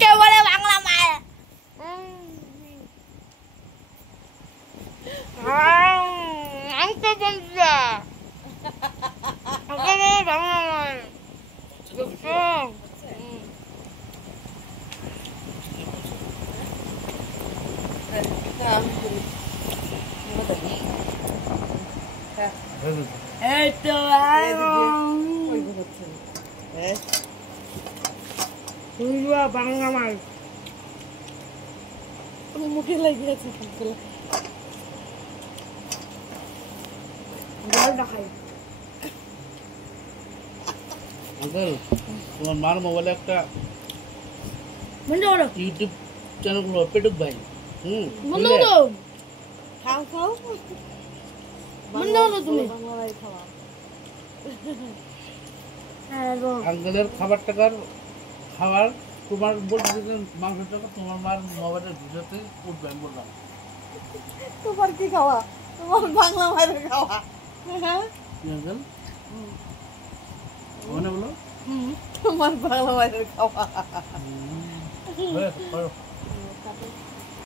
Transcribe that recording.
কে বলে বাংলা মায়ের আমি তো বলছি বাংলা মায়ের এই তো বাংলা মার মুখে লাগিয়েছে তোমার মার মোবাইলে একটা ইউটিউব চ্যানেল খুলো পেটুক ভাই খাও খাও বন্ধ হলো তুমি আঙ্কেলের খাবার টাকার খাবার তোমার বলছিলেন মাংস টাকা তোমার মার মোবাইলের ভিডিওতে উঠবে আমি বললাম তোমার কি খাওয়া তোমার বাংলা মায়ের খাওয়া আঙ্কেল মনে বলো তোমার বাংলা মায়ের খাওয়া